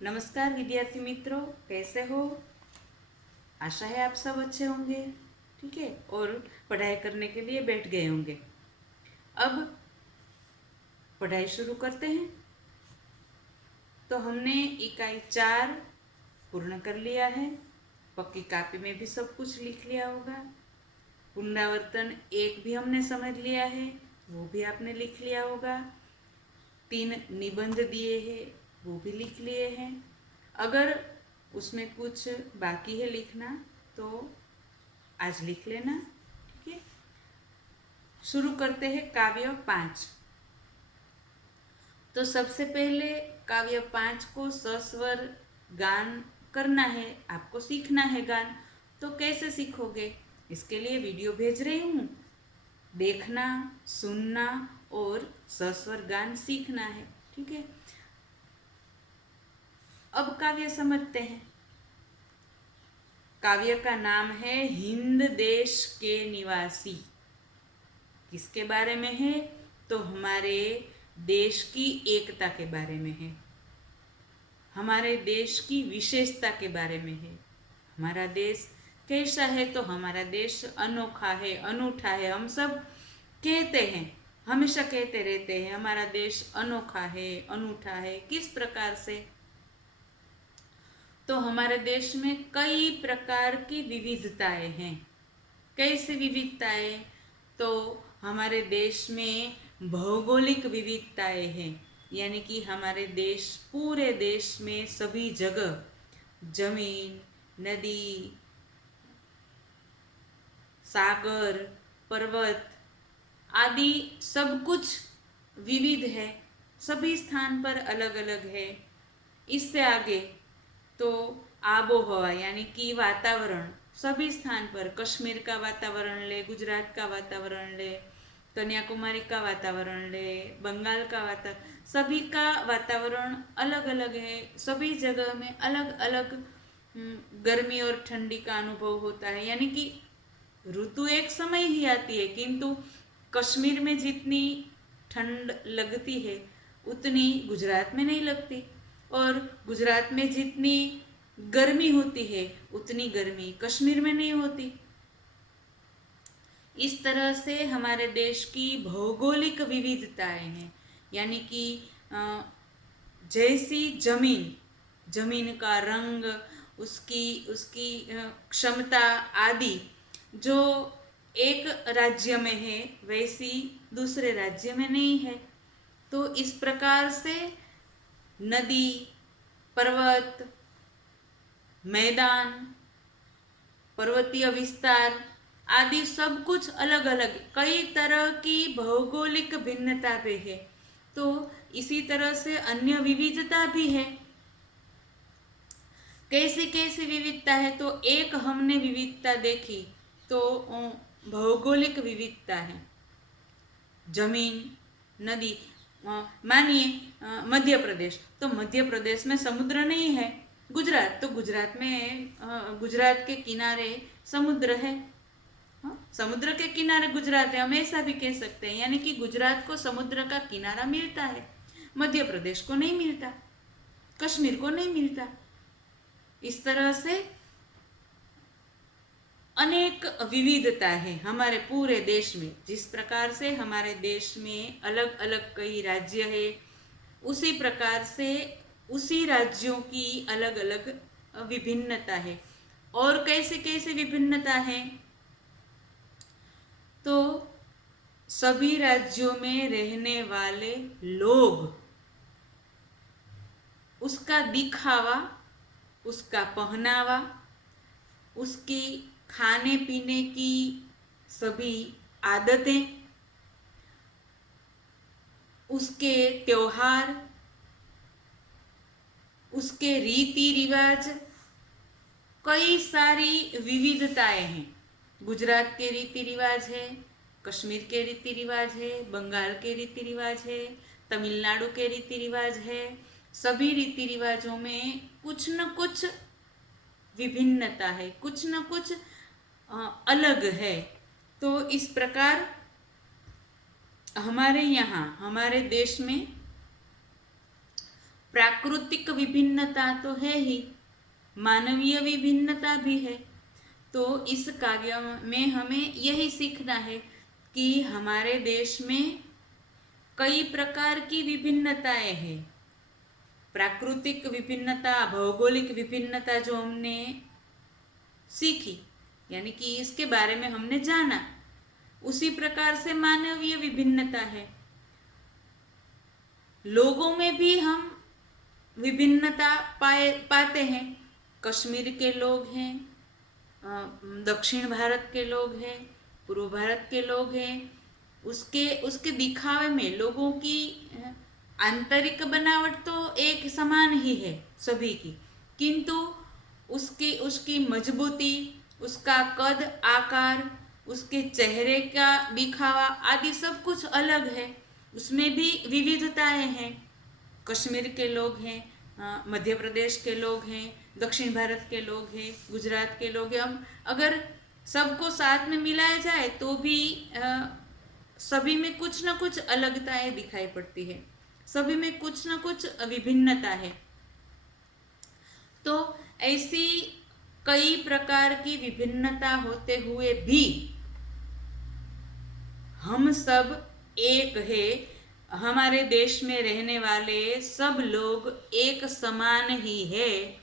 नमस्कार विद्यार्थी मित्रों, कैसे हो? आशा है आप सब अच्छे होंगे, ठीक है, और पढ़ाई करने के लिए बैठ गए होंगे। अब पढ़ाई शुरू करते हैं। तो हमने इकाई 4 पूर्ण कर लिया है। पक्की कापी में भी सब कुछ लिख लिया होगा। पुनरावर्तन 1 भी हमने समझ लिया है, वो भी आपने लिख लिया होगा। 3 निबंध दिए हैं, वो भी लिख लिए हैं। अगर उसमें कुछ बाकी है लिखना तो आज लिख लेना, ठीक है। शुरू करते हैं काव्य 5। तो सबसे पहले काव्य 5 को सस्वर गान करना है, आपको सीखना है गान। तो कैसे सीखोगे? इसके लिए वीडियो भेज रही हूँ। देखना, सुनना और सस्वर गान सीखना है, ठीक है। अब काव्य समझते हैं। काव्य का नाम है हिंद देश के निवासी। किसके बारे में है? तो हमारे देश की एकता के बारे में है, हमारे देश की विशेषता के बारे में है। हमारा देश कैसा है? तो हमारा देश अनोखा है, अनूठा है। हम सब कहते हैं, हमेशा कहते रहते हैं हमारा देश अनोखा है, अनूठा है। किस प्रकार से? तो हमारे देश में कई प्रकार की विविधताएं हैं। कैसे विविधताएं? तो हमारे देश में भौगोलिक विविधताएं हैं, यानी कि हमारे देश, पूरे देश में सभी जगह जमीन, नदी, सागर, पर्वत आदि सब कुछ विविध है। सभी स्थान पर अलग अलग है। इससे आगे तो आबोहवा यानी कि वातावरण, सभी स्थान पर कश्मीर का वातावरण ले, गुजरात का वातावरण ले, कन्याकुमारी का वातावरण ले, बंगाल का वातावरण, सभी का वातावरण अलग अलग है। सभी जगह में अलग अलग गर्मी और ठंडी का अनुभव होता है। यानी कि ऋतु एक समय ही आती है, किंतु कश्मीर में जितनी ठंड लगती है उतनी गुजरात में नहीं लगती, और गुजरात में जितनी गर्मी होती है उतनी गर्मी कश्मीर में नहीं होती। इस तरह से हमारे देश की भौगोलिक विविधताएं हैं। यानी कि जैसी जमीन, जमीन का रंग, उसकी उसकी क्षमता आदि जो एक राज्य में है वैसी दूसरे राज्य में नहीं है। तो इस प्रकार से नदी, पर्वत, मैदान, पर्वतीय विस्तार आदि सब कुछ अलग अलग, कई तरह की भौगोलिक भिन्नता भी है। तो इसी तरह से अन्य विविधता भी है। कैसी कैसी विविधता है? तो एक हमने विविधता देखी तो भौगोलिक विविधता है। जमीन, नदी, मानिए मध्य प्रदेश, तो मध्य प्रदेश में समुद्र नहीं है। गुजरात, तो गुजरात में गुजरात के किनारे समुद्र है। समुद्र के किनारे गुजरात है, हम ऐसा भी कह सकते हैं। यानी कि गुजरात को समुद्र का किनारा मिलता है, मध्य प्रदेश को नहीं मिलता, कश्मीर को नहीं मिलता। इस तरह से अनेक विविधता है हमारे पूरे देश में। जिस प्रकार से हमारे देश में अलग अलग कई राज्य है, उसी प्रकार से उसी राज्यों की अलग अलग विभिन्नता है। और कैसे कैसे विभिन्नता है? तो सभी राज्यों में रहने वाले लोग, उसका दिखावा, उसका पहनावा, उसकी खाने पीने की सभी आदतें, उसके त्योहार, उसके रीति रिवाज, कई सारी विविधताएं हैं। गुजरात के रीति रिवाज है, कश्मीर के रीति रिवाज है, बंगाल के रीति रिवाज है, तमिलनाडु के रीति रिवाज है। सभी रीति रिवाजों में कुछ न कुछ विभिन्नता है, कुछ न कुछ अलग है। तो इस प्रकार हमारे यहाँ, हमारे देश में प्राकृतिक विभिन्नता तो है ही, मानवीय विभिन्नता भी है। तो इस काव्य में हमें यही सीखना है कि हमारे देश में कई प्रकार की विभिन्नताएं हैं। प्राकृतिक विभिन्नता, भौगोलिक विभिन्नता जो हमने सीखी, यानी कि इसके बारे में हमने जाना, उसी प्रकार से मानवीय विभिन्नता है। लोगों में भी हम विभिन्नता पाते हैं। कश्मीर के लोग हैं, दक्षिण भारत के लोग हैं, पूर्व भारत के लोग हैं। उसके दिखावे में लोगों की आंतरिक बनावट तो एक समान ही है सभी की, किंतु उसकी मजबूती, उसका कद आकार, उसके चेहरे का दिखावा आदि सब कुछ अलग है। उसमें भी विविधताएं हैं। कश्मीर के लोग हैं, मध्य प्रदेश के लोग हैं, दक्षिण भारत के लोग हैं, गुजरात के लोग हैं। अब अगर सबको साथ में मिलाया जाए तो भी सभी में कुछ न कुछ अलगताएं दिखाई पड़ती है, सभी में कुछ न कुछ विभिन्नता है। तो ऐसी कई प्रकार की विभिन्नता होते हुए भी हम सब एक है। हमारे देश में रहने वाले सब लोग एक समान ही है,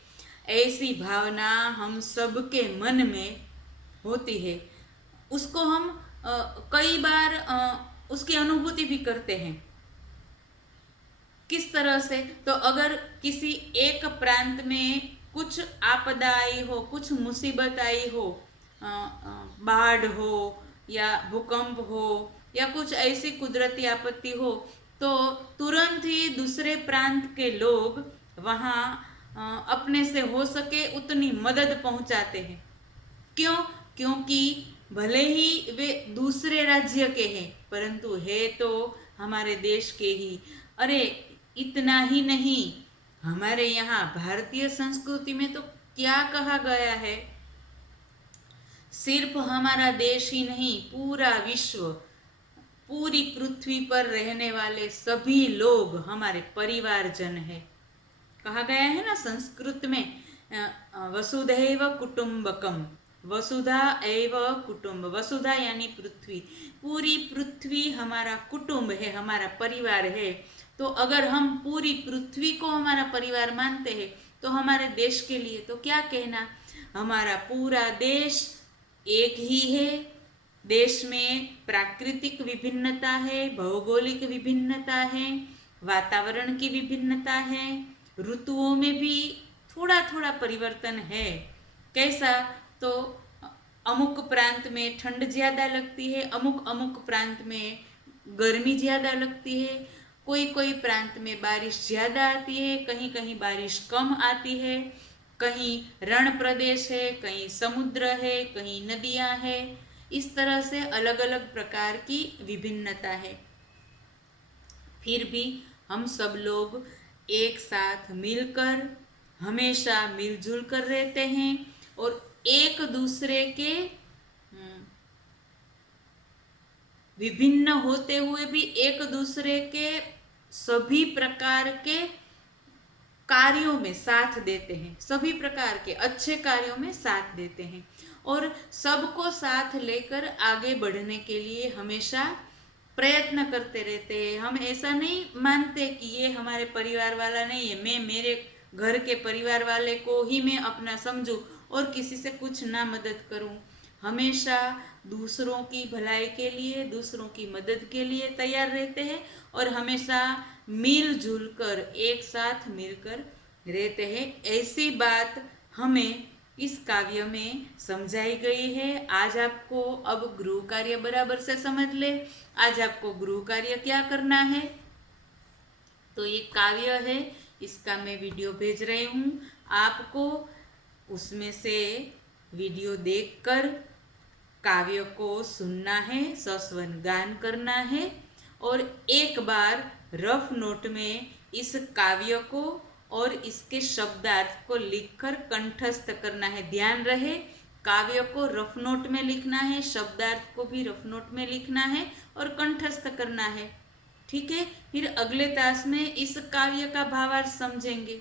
ऐसी भावना हम सबके मन में होती है। उसको हम कई बार उसकी अनुभूति भी करते हैं। किस तरह से? तो अगर किसी एक प्रांत में कुछ आपदा आई हो, कुछ मुसीबत आई हो, बाढ़ हो या भूकंप हो या कुछ ऐसी कुदरती आपत्ति हो, तो तुरंत ही दूसरे प्रांत के लोग वहाँ अपने से हो सके उतनी मदद पहुंचाते हैं। क्यों? क्योंकि भले ही वे दूसरे राज्य के हैं, परंतु है तो हमारे देश के ही। अरे इतना ही नहीं, हमारे यहाँ भारतीय संस्कृति में तो क्या कहा गया है, सिर्फ हमारा देश ही नहीं, पूरा विश्व, पूरी पृथ्वी पर रहने वाले सभी लोग हमारे परिवारजन है। कहा गया है ना संस्कृत में, वसुधैव कुटुंबकम, वसुधा एव कुटुंब। वसुधा यानी पृथ्वी, पूरी पृथ्वी हमारा कुटुंब है, हमारा परिवार है। तो अगर हम पूरी पृथ्वी को हमारा परिवार मानते हैं तो हमारे देश के लिए तो क्या कहना, हमारा पूरा देश एक ही है। देश में प्राकृतिक विभिन्नता है, भौगोलिक विभिन्नता है, वातावरण की विभिन्नता है, ऋतुओं में भी थोड़ा थोड़ा परिवर्तन है। कैसा? तो अमुक प्रांत में ठंड ज़्यादा लगती है, अमुक प्रांत में गर्मी ज़्यादा लगती है, कोई प्रांत में बारिश ज़्यादा आती है, कहीं कहीं बारिश कम आती है, कहीं रण प्रदेश है, कहीं समुद्र है, कहीं नदियाँ है। इस तरह से अलग अलग प्रकार की विभिन्नता है। फिर भी हम सब लोग एक साथ मिलकर हमेशा मिलजुल कर रहते हैं और एक दूसरे के विभिन्न होते हुए भी एक दूसरे के सभी प्रकार के कार्यों में साथ देते हैं, सभी प्रकार के अच्छे कार्यों में साथ देते हैं और सबको साथ लेकर आगे बढ़ने के लिए हमेशा प्रयत्न करते रहते हैं। हम ऐसा नहीं मानते कि ये हमारे परिवार वाला नहीं है, मैं मेरे घर के परिवार वाले को ही मैं अपना समझूं और किसी से कुछ ना मदद करूं। हमेशा दूसरों की भलाई के लिए, दूसरों की मदद के लिए तैयार रहते हैं और हमेशा मिलजुल कर, एक साथ मिलकर रहते हैं। ऐसी बात हमें इस काव्य में समझाई गई है। आज आपको अब गृह कार्य बराबर से समझ ले। आज आपको गृह कार्य क्या करना है, तो ये काव्य है, इसका मैं वीडियो भेज रही हूँ आपको। उसमें से वीडियो देखकर काव्य को सुनना है, सस्वर गान करना है और एक बार रफ नोट में इस काव्य को और इसके शब्दार्थ को लिखकर कंठस्थ करना है। ध्यान रहे, काव्य को रफ नोट में लिखना है, शब्दार्थ को भी रफ नोट में लिखना है और कंठस्थ करना है। ठीक है, फिर अगले तास में इस काव्य का भावार्थ समझेंगे।